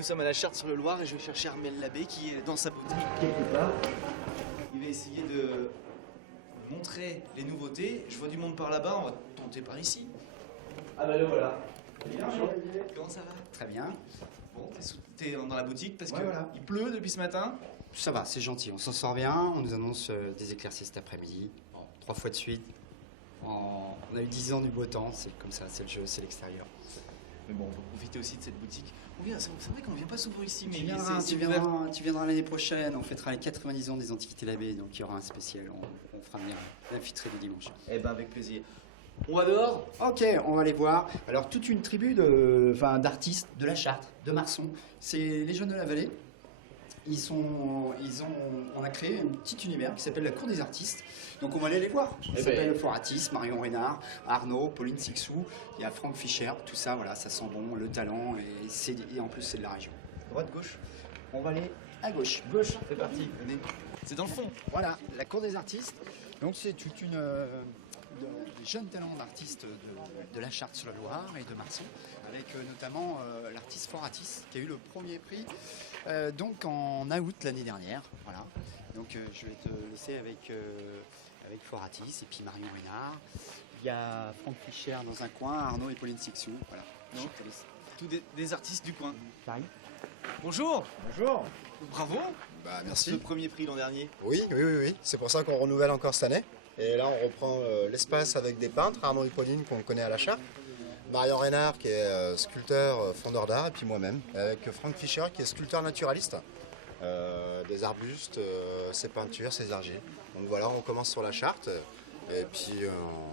nous sommes à la Charte-sur-le-Loir et je vais chercher Armel Labbé qui est dans sa boutique quelque part. Il va essayer de montrer les nouveautés. Je vois du monde par là-bas, on va tenter par ici. Ah bah le voilà. Bien, comment ça va? Très bien. Bon, t'es dans la boutique parce Ouais, que voilà. il pleut depuis ce matin. Ça va, c'est gentil, on s'en sort bien. On nous annonce des éclaircies cet après-midi. Bon, 3 fois de suite. On a eu 10 ans du beau temps, c'est comme ça, c'est le jeu, c'est l'extérieur. Mais bon, on peut profiter aussi de cette boutique. C'est vrai qu'on vient pas souvent ici, mais Tu viendras l'année prochaine, on fêtera les 90 ans des Antiquités Labbé, donc il y aura un spécial, on fera venir l'infiltré du dimanche. Eh ben avec plaisir. On va dehors? Ok, on va aller voir. Alors toute une tribu d'artistes de la Charte, de Marson, c'est les jeunes de la vallée. On a créé un petit univers qui s'appelle la Cour des artistes. Donc on va aller les voir. Ça s'appelle Foratis, Marion Reynard, Arnaud, Pauline Sixou, il y a Franck Fischer, tout ça, voilà, ça sent bon, le talent, et en plus c'est de la région. Droite, gauche? On va aller à gauche. Gauche, c'est parti, venez. C'est dans le fond. Voilà, la Cour des artistes. Donc c'est toute une... des jeunes talents d'artistes de la Charte-sur-le-Loir et de Marson, avec notamment l'artiste Foratis, qui a eu le premier prix donc en août l'année dernière. Voilà. Donc je vais te laisser avec Foratis et puis Marion Reynard. Il y a Franck Fischer dans un coin, Arnaud et Pauline Sixou. Voilà. Donc, je te laisse. tous des artistes du coin. T'arrives ? Bonjour. Bonjour. Bravo. Bah Le merci. premier prix l'an dernier. Oui. C'est pour ça qu'on renouvelle encore cette année. Et là, on reprend l'espace avec des peintres, Arnaud et Pauline qu'on connaît à la Charte, Marion Reynard qui est sculpteur, fondeur d'art, et puis moi-même, avec Franck Fischer qui est sculpteur naturaliste. Des arbustes, ses peintures, ses argiles. Donc voilà, on commence sur la Charte. Et puis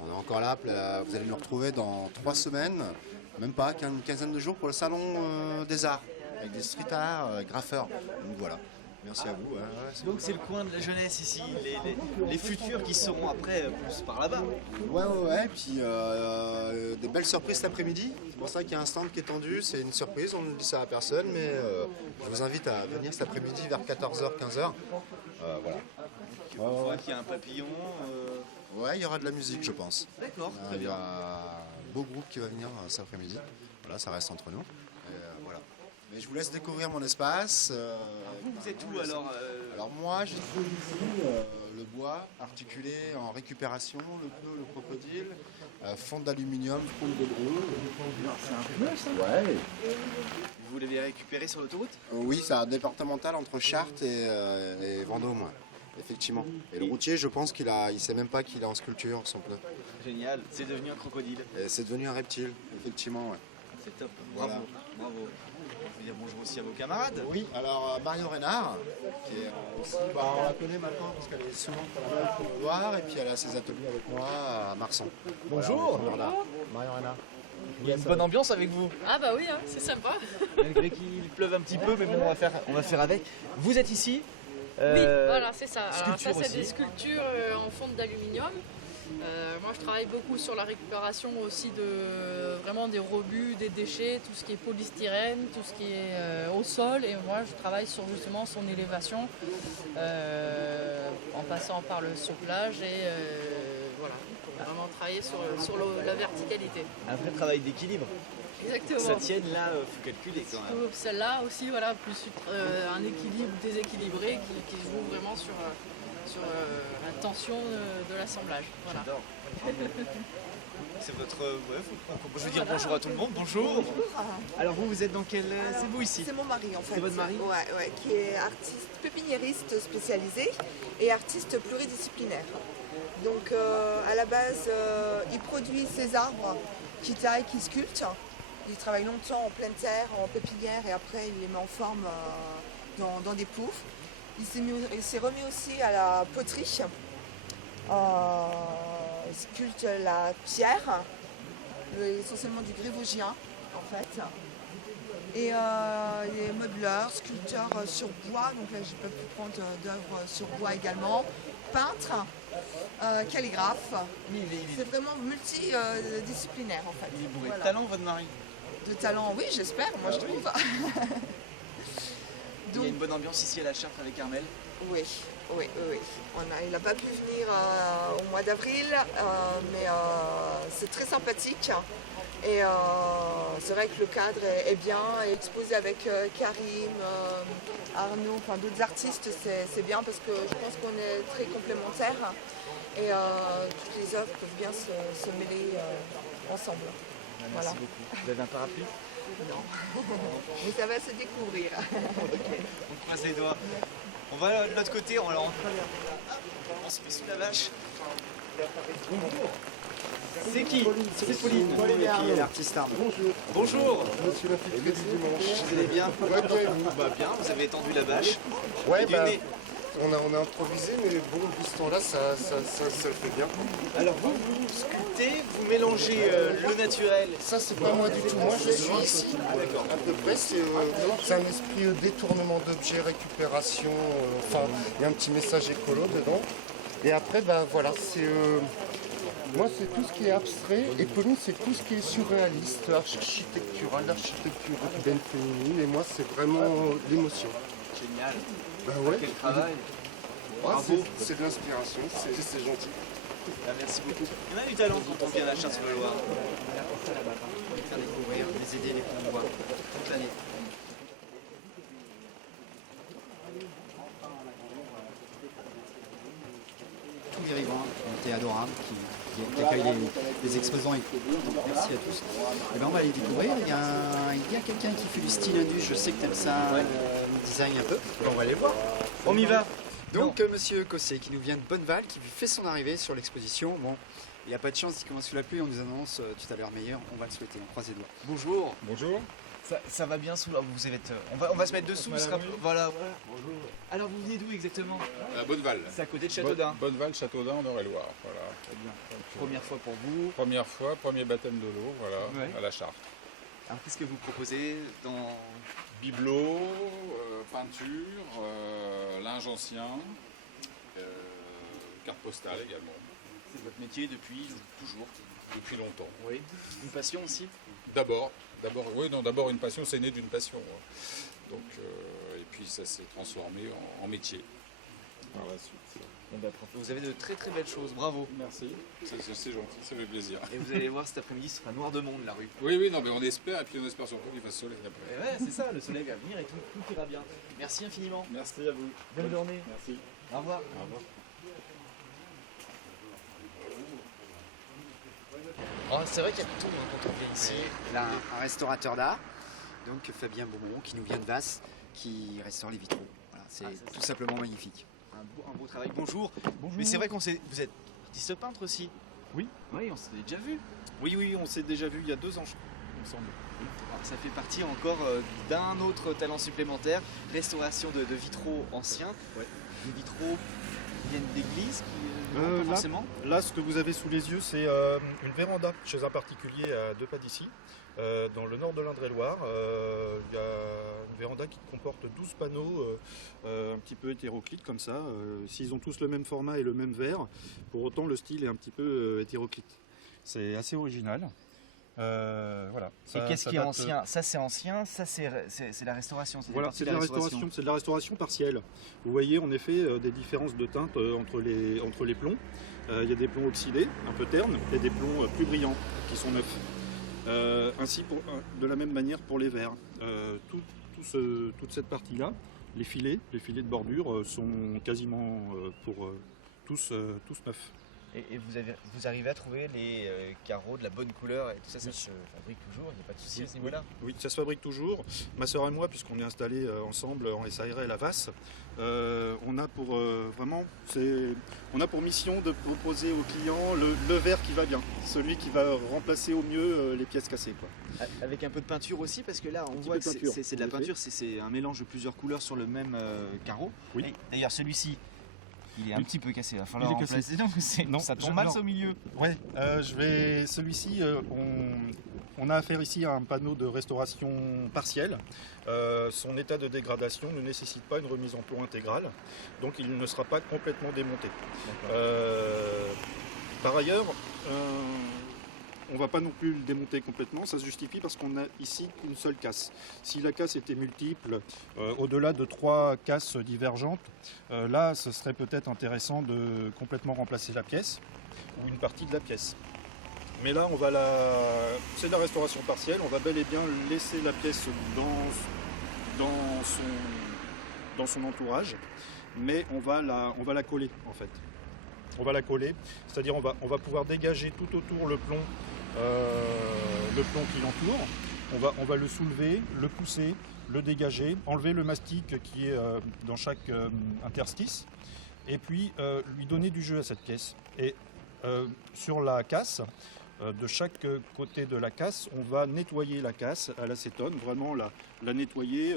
on est encore là, vous allez nous retrouver dans 3 semaines, même pas, une quinzaine de jours pour le salon des arts, avec des street art, graffeurs. Donc voilà. Merci à vous. Donc c'est le coin de la jeunesse ici, les futurs qui seront après plus par là-bas. Ouais. Et puis des belles surprises cet après-midi. C'est pour ça qu'il y a un stand qui est tendu. C'est une surprise, on ne dit ça à personne, mais je vous invite à venir cet après-midi vers 14h, 15h. Voilà. On voit qu'il y a un papillon. Ouais, il y aura de la musique, je pense. D'accord, très Il y bien. a un beau groupe qui va venir cet après-midi. Voilà, ça reste entre nous. Et, voilà. Mais je vous laisse découvrir mon espace. Vous êtes où alors Alors moi, j'ai trouvé ici le bois articulé en récupération, le pneu, le crocodile, fond d'aluminium, fond de brou. C'est un pneu ça? Ouais. Vous l'avez récupéré sur l'autoroute? Oui, c'est un départemental entre Chartres et Vendôme, ouais. Effectivement. Et le routier, je pense qu'il sait même pas qu'il est en sculpture, son pneu. Génial, c'est devenu un crocodile. Et c'est devenu un reptile, effectivement, ouais. C'est top, Voilà. bravo, bravo. Je veux dire bonjour aussi à vos camarades. Oui, alors Marion Reynard, qui est aussi, on la connaît maintenant parce qu'elle est souvent pour le Loire et puis elle a ses ateliers avec moi à Marsan. Bonjour. Voilà, Marion Reynard. Il y a une bonne ambiance avec vous. Ah bah oui, hein, c'est sympa. Malgré qu'il pleuve un petit peu, mais bon, on va faire avec. Vous êtes ici Oui, voilà, c'est ça. Alors ça, sculpture c'est des aussi. sculptures en fonte d'aluminium. Moi, je travaille beaucoup sur la récupération aussi de vraiment des rebuts, des déchets, tout ce qui est polystyrène, tout ce qui est au sol. Et moi, je travaille sur justement son élévation en passant par le soufflage et voilà, pour vraiment travailler sur la verticalité. Un vrai travail d'équilibre. Exactement. Ça tienne là, faut calculer quand même. Celle-là aussi, voilà, plus un équilibre déséquilibré qui joue vraiment sur la tension de l'assemblage. Voilà. J'adore. C'est votre. Je veux dire bonjour à tout le monde. Bonjour. Alors vous êtes dans quel. C'est vous ici? C'est mon mari en fait. C'est votre mari? Ouais, qui est artiste pépiniériste spécialisé et artiste pluridisciplinaire. Donc à la base, il produit ses arbres qu'il taille, qu'il sculpte. Il travaille longtemps en pleine terre, en pépinière et après il les met en forme dans des pots. Il s'est remis aussi à la poterie. Il sculpte la pierre, essentiellement du grésivogien en fait. Et il est modeleur, sculpteur sur bois, donc là j'ai pas pu prendre d'œuvres sur bois également. Peintre, calligraphe. C'est vraiment multidisciplinaire en fait. Il est bourré Voilà. de talent, votre mari? De talent, oui j'espère, moi je trouve. Il y a une bonne ambiance ici à la Charte avec Armel. Oui. Il n'a pas pu venir au mois d'avril, mais c'est très sympathique. Et c'est vrai que le cadre est bien, et exposé avec Karim, Arnaud, enfin d'autres artistes, c'est bien parce que je pense qu'on est très complémentaires et toutes les œuvres peuvent bien se mêler ensemble. Merci Voilà. beaucoup. Vous avez un parapluie? Non. Mais ça va se découvrir. On croise les doigts. On va de l'autre côté, on on se met sous la vache. C'est qui? C'est Pauline. Qui est l'artiste arme. Bonjour. Monsieur la filtrée du dimanche. Vous allez bien? Ouais, bien, et vous? Bah bien, vous avez étendu la vache. Ouais, Et du bah, nez. on a improvisé, mais bon, vu ce temps-là, ça le fait bien. Alors vous sculptez, vous mélangez le naturel. Ça, c'est pas moi du tout. Moi, je suis ici. À peu près, c'est un esprit détournement d'objets, récupération. Enfin, il y a un petit message écolo dedans. Et après, bah voilà, c'est. Moi, c'est tout ce qui est abstrait, et Pauline, c'est tout ce qui est surréaliste, architectural, l'architecture urbaine féminine, et moi, c'est vraiment l'émotion. Génial. Bah ouais, Quel travail. ouais, Bravo. c'est de l'inspiration, c'est gentil. Ah, merci beaucoup. Il y en a du talent quand on vient à la Chartres-sur-le-Loir. Faire découvrir, les aider, les promouvoir toute l'année. Tous les riverains ont été adorables, qui accueillent les exposants. Donc merci à tous. Et ben on va aller découvrir. Il y a quelqu'un qui fait du style indus. Je sais que tu aimes ça, le design un peu. On va aller voir. On y va. Donc Monsieur Cossé qui nous vient de Bonneval, qui fait son arrivée sur l'exposition. Bon, il n'y a pas de chance, il commence sous la pluie, on nous annonce tout à l'heure meilleur, on va le souhaiter, on croise les doigts. Bonjour. Bonjour. Ça va bien sous là. Vous êtes. On va se mettre dessous. Voilà. Bonjour. Alors vous venez d'où exactement? À Bonneval. C'est à côté de Châteaudun. Bonneval, Châteaudun, en Eure-et-Loire. Voilà. Très bien. Donc, Première fois pour vous. première fois, premier baptême de l'eau, voilà, Ouais. à la Charte. Alors qu'est-ce que vous proposez dans. Bibelot, peinture, linge ancien, carte postale également, C'est votre métier depuis toujours. depuis longtemps. Oui. Une passion aussi. D'abord une passion, c'est né d'une passion. Donc, et puis ça s'est transformé en métier. Par la suite. Vous avez de très très belles choses. Bravo. Merci, c'est gentil, ça fait plaisir. Et vous allez voir cet après-midi, ce sera noir de monde la rue. Oui, non, mais on espère, et puis on espère surtout qu'il fasse soleil après. Et ouais, c'est ça. Le soleil va venir et tout ira bien. Merci infiniment. Merci à vous. Bonne journée. Merci. Au revoir. Au revoir. Oh, c'est vrai qu'il y a tout quand on vient ici. Là, un restaurateur d'art, donc Fabien Beaumont, qui nous vient de Vasse, qui restaure les vitraux. Voilà, c'est ça, tout simplement magnifique. Un beau travail. Bonjour. Mais c'est vrai vous êtes artiste peintre aussi. Oui. Oui, on s'est déjà vu. Oui, on s'est déjà vu il y a 2 ans, il me semble. Alors, ça fait partie encore d'un autre talent supplémentaire, restauration de vitraux anciens. Ouais. Des vitraux qui viennent d'églises, pas Là, forcément. Là, ce que vous avez sous les yeux, c'est une véranda chez un particulier à 2 pas d'ici, dans le nord de l'Indre-et-Loire. Il y a une véranda qui comporte 12 panneaux un petit peu hétéroclites comme ça. S'ils ont tous le même format et le même verre, pour autant le style est un petit peu hétéroclite. C'est assez original. Voilà. Et qu'est-ce qui est ancien? Ça c'est ancien, ça c'est la restauration. Voilà, c'est de la restauration partielle. Vous voyez en effet des différences de teinte entre les plombs. Il y a des plombs oxydés, un peu ternes, et des plombs plus brillants, qui sont neufs. Ainsi, de la même manière pour les verres. Toute cette partie-là, les filets de bordure sont quasiment tous neufs. Et vous arrivez à trouver les carreaux de la bonne couleur et tout ça, ça se fabrique toujours, il n'y a pas de souci à ce niveau-là. Oui, ça se fabrique toujours. Ma sœur et moi, puisqu'on est installés ensemble en SARL à Vasse, on a pour mission de proposer aux clients le verre qui va bien, celui qui va remplacer au mieux les pièces cassées, quoi. Avec un peu de peinture aussi, parce que là on voit que c'est de la peinture, c'est un mélange de plusieurs couleurs sur le même carreau. Oui. D'ailleurs celui-ci, il est un petit peu cassé, il va falloir Il est remplacer. Non, ça tombe mal au milieu. Ouais, celui-ci, on a affaire ici à un panneau de restauration partielle. Son état de dégradation ne nécessite pas une remise en plomb intégrale, donc il ne sera pas complètement démonté. Par ailleurs, on ne va pas non plus le démonter complètement, ça se justifie parce qu'on a ici une seule casse. Si la casse était multiple, au-delà de 3 casses divergentes, là ce serait peut-être intéressant de complètement remplacer la pièce ou une partie de la pièce. Mais là, c'est de la restauration partielle. On va bel et bien laisser la pièce dans son entourage, mais on va la coller en fait. On va la coller, c'est-à-dire on va pouvoir dégager tout autour le plomb qui l'entoure. On va le soulever, le pousser, le dégager, enlever le mastic qui est dans chaque interstice, et puis lui donner du jeu à cette pièce. Et sur la casse, de chaque côté de la casse, on va nettoyer la casse à l'acétone, vraiment la nettoyer,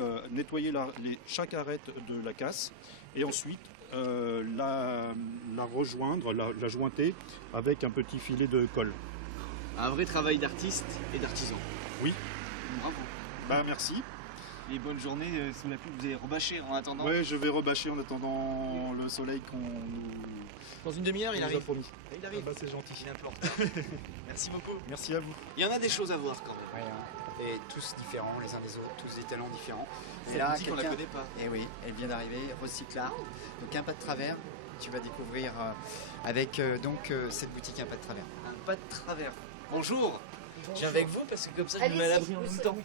chaque arête de la casse, et ensuite la rejoindre, la jointer avec un petit filet de colle. Un vrai travail d'artiste et d'artisan. Oui. Bravo. Bah merci. Et bonne journée sous la pluie, vous avez rebâché en attendant. Ouais, je vais rebâcher en attendant le soleil qu'on nous... Dans une demi-heure, il nous a arrive. promis. Il arrive. Ah bah, c'est gentil. Il est un peu en retard. Merci beaucoup. Merci à vous. Il y en a des choses à voir quand même. Ouais, hein. Et tous différents les uns des autres, tous des talents différents. Et Cette là, boutique, on la connaît pas. Et oui, elle vient d'arriver, Recyclard. Donc un pas de travers, tu vas découvrir avec cette boutique un pas de travers. Un pas de travers. Bonjour. Je viens avec vous parce que comme ça je me Allez-y, mets à l'abri en même temps.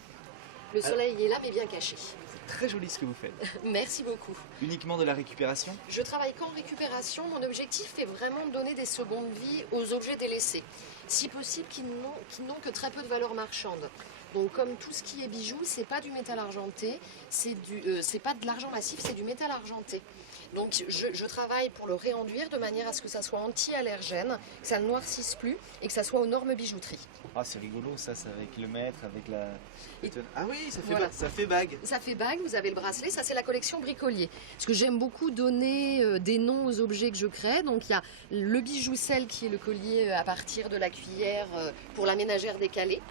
Le soleil est là, mais bien caché. C'est très joli ce que vous faites. Merci beaucoup. Uniquement de la récupération. Je travaille qu'en récupération. Mon objectif est vraiment de donner des secondes vies aux objets délaissés. Si possible, qui n'ont que très peu de valeur marchande. Donc comme tout ce qui est bijoux, c'est pas du métal argenté, c'est pas de l'argent massif, c'est du métal argenté. Donc je travaille pour le réenduire de manière à ce que ça soit anti-allergène, que ça ne noircisse plus et que ça soit aux normes bijouterie. Ah c'est rigolo ça, c'est avec le mètre, avec la... Et- Ah oui, ça fait, Voilà. ça fait bague. Ça fait bague, vous avez le bracelet, ça c'est la collection bricolier. Parce que j'aime beaucoup donner des noms aux objets que je crée. Donc il y a le bijou sel qui est le collier à partir de la cuillère pour la ménagère décalée.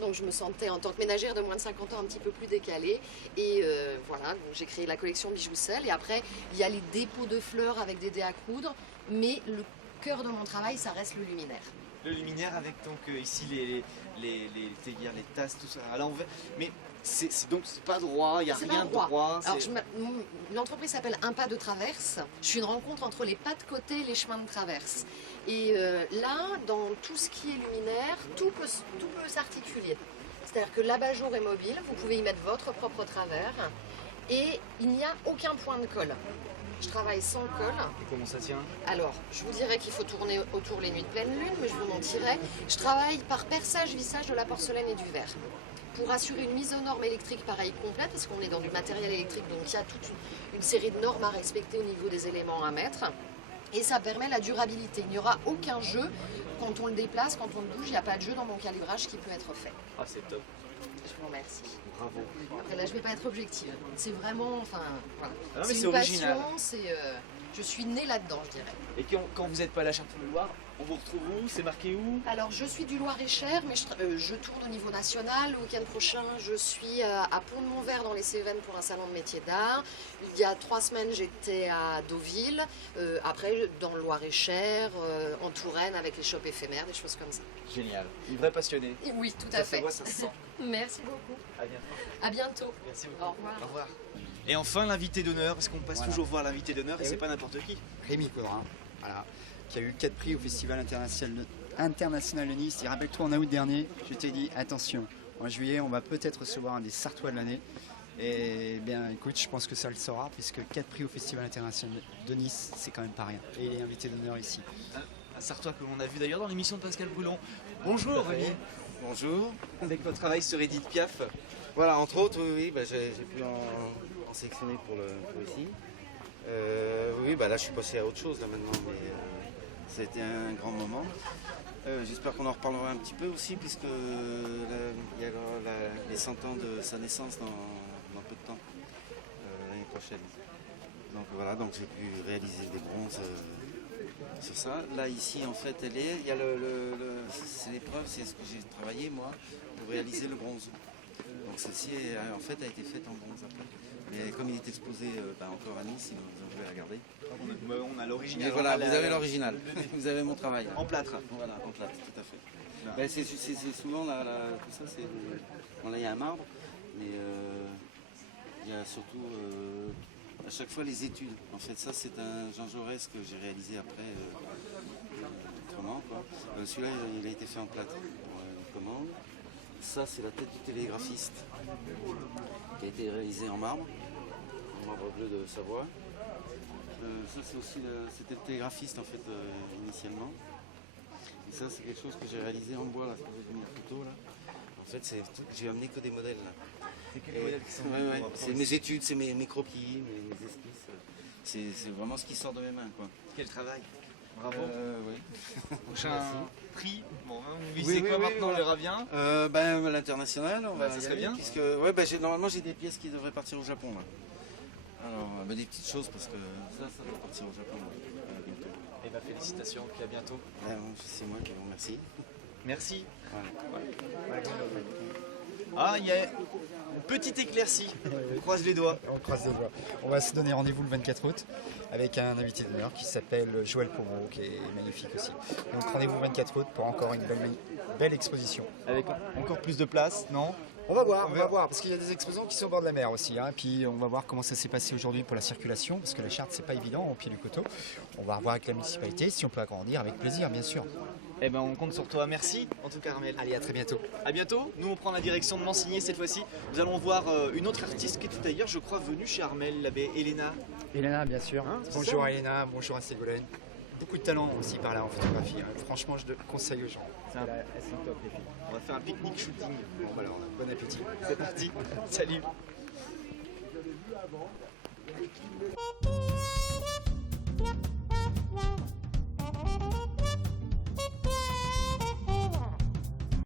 Donc je me sentais en tant que ménagère de moins de 50 ans un petit peu plus décalée. Et voilà, donc j'ai créé la collection bijoux sel. Et après, il y a les dépôts de fleurs avec des dés à coudre. Mais le cœur de mon travail, ça reste le luminaire. Le luminaire avec donc ici les théières, les tasses, tout ça à l'envers. Mais donc c'est pas droit, il n'y a C'est rien pas droit. de droit. Alors, c'est- l'entreprise s'appelle Un pas de traverse. Je suis une rencontre entre les pas de côté et les chemins de traverse. Et là, dans tout ce qui est luminaire, tout peut s'articuler. C'est-à-dire que l'abat-jour est mobile, vous pouvez y mettre votre propre travers et il n'y a aucun point de colle. Je travaille sans colle. Et comment ça tient? Alors, je vous dirais qu'il faut tourner autour les nuits de pleine lune, mais je vous mentirais. Je travaille par perçage-vissage de la porcelaine et du verre. Pour assurer une mise aux normes électriques pareille complète, parce qu'on est dans du matériel électrique, donc il y a toute une série de normes à respecter au niveau des éléments à mettre. Et ça permet la durabilité. Il n'y aura aucun jeu quand on le déplace, quand on le bouge, il n'y a pas de jeu dans mon calibrage qui peut être fait. Ah c'est top. Je vous remercie. Bravo. Après là, je ne vais pas être objective. C'est vraiment, enfin, voilà. Ah non, mais c'est c'est une original. passion, je suis née là-dedans, je dirais. Et quand vous n'êtes pas à la Charte-de-Loire, on vous retrouve où? C'est marqué où? Alors, je suis du Loir-et-Cher, mais je tourne au niveau national. Le week-end prochain, je suis à Pont-de-Montvert dans les Cévennes pour un salon de métiers d'art. Il y a 3 semaines, j'étais à Deauville. Après, dans le Loir-et-Cher, en Touraine, avec les shops éphémères, des choses comme ça. Génial. Une vraie passionnée. Et oui, tout Ça à se fait. voit, ça se sent. Merci beaucoup. À bientôt. À bientôt. Merci beaucoup. Au revoir. Au revoir. Et enfin l'invité d'honneur, parce qu'on passe Voilà. toujours voir l'invité d'honneur et Eh c'est oui. pas n'importe qui. Rémi Caudrin, voilà, qui a eu 4 prix au Festival international de Nice. Et rappelle-toi, en août dernier, je t'ai dit, attention, en juillet, on va peut-être recevoir un des Sartois de l'année. Et bien, écoute, je pense que ça le saura, puisque 4 prix au Festival international de Nice, c'est quand même pas rien. Et il est invité d'honneur ici. Un Sartois que l'on a vu d'ailleurs dans l'émission de Pascal Boulon. Bonjour Rémi. Bonjour. Avec votre travail sur Edith Piaf. Voilà, entre autres, oui, bah, j'ai pu en sélectionner pour ici. Oui, bah, là, je suis passé à autre chose là, maintenant, mais ça a été un grand moment. J'espère qu'on en reparlera un petit peu aussi, puisque il y a les 100 ans de sa naissance dans peu de temps, l'année prochaine. Donc voilà, donc j'ai pu réaliser des bronzes sur ça. Là, ici, en fait, il y a c'est l'épreuve, c'est ce que j'ai travaillé, moi, pour réaliser le bronze. Donc celle-ci, en fait, a été faite en bronze après. Mais comme il est exposé encore à Nice, ils ont voulu la garder. On a l'original. Mais voilà, vous avez l'original. Vous avez mon travail. En plâtre. Voilà, en plâtre, tout à fait. Ben, c'est souvent, tout ça, c'est... Bon, là, il y a un marbre, mais il y a surtout, à chaque fois, les études. En fait, ça, c'est un Jean Jaurès que j'ai réalisé après, 3 comment, quoi. Celui-là, il a été fait en plâtre pour une commande. Ça, c'est la tête du télégraphiste qui a été réalisée en marbre bleu de Savoie. Ça, c'est aussi c'était le télégraphiste en fait initialement. Et ça, c'est quelque chose que j'ai réalisé en bois là. Vous avez mis la photo là. En fait, j'ai amené que des modèles là. C'est quels modèles qui sont c'est mes études, c'est mes croquis, mes esquisses. C'est vraiment ce qui sort de mes mains, quoi. Quel travail. Bravo. Oui. Prochain prix. Bon, vous visez quoi maintenant, voilà. le Ravien L'international, on va ça y serait aller, bien. puisque normalement j'ai des pièces qui devraient partir au Japon. Là. Alors, des petites choses parce que ça doit partir au Japon bientôt. Et bah félicitations, puis à bientôt. C'est moi qui vous remercie. Merci. Voilà. Ah, il y a une petite éclaircie. On croise les doigts. On croise les doigts. On va se donner rendez-vous le 24 août avec un invité d'honneur qui s'appelle Joël Pommereau, qui est magnifique aussi. Donc rendez-vous le 24 août pour encore une belle exposition. Avec encore plus de place, non? On va voir, parce qu'il y a des exposants qui sont au bord de la mer aussi. Hein. Puis on va voir comment ça s'est passé aujourd'hui pour la circulation, parce que la Charte, c'est pas évident au pied du coteau. On va revoir avec la municipalité, si on peut agrandir, avec plaisir, bien sûr. Eh ben, on compte sur toi. Merci, en tout cas, Armel. Allez, à très bientôt. À bientôt. Nous, on prend la direction de Mansigny cette fois-ci. Nous allons voir une autre artiste qui était d'ailleurs, je crois, venue chez Armel, l'abbé Elena. Elena, bien sûr. Hein, bonjour à Elena, bonjour à Ségolène. Beaucoup de talent aussi par là en photographie. Hein. Franchement, je le conseille aux gens. Elles sont top, les filles. On va faire un pique-nique shooting. Bon, voilà, bon appétit. C'est parti. Salut.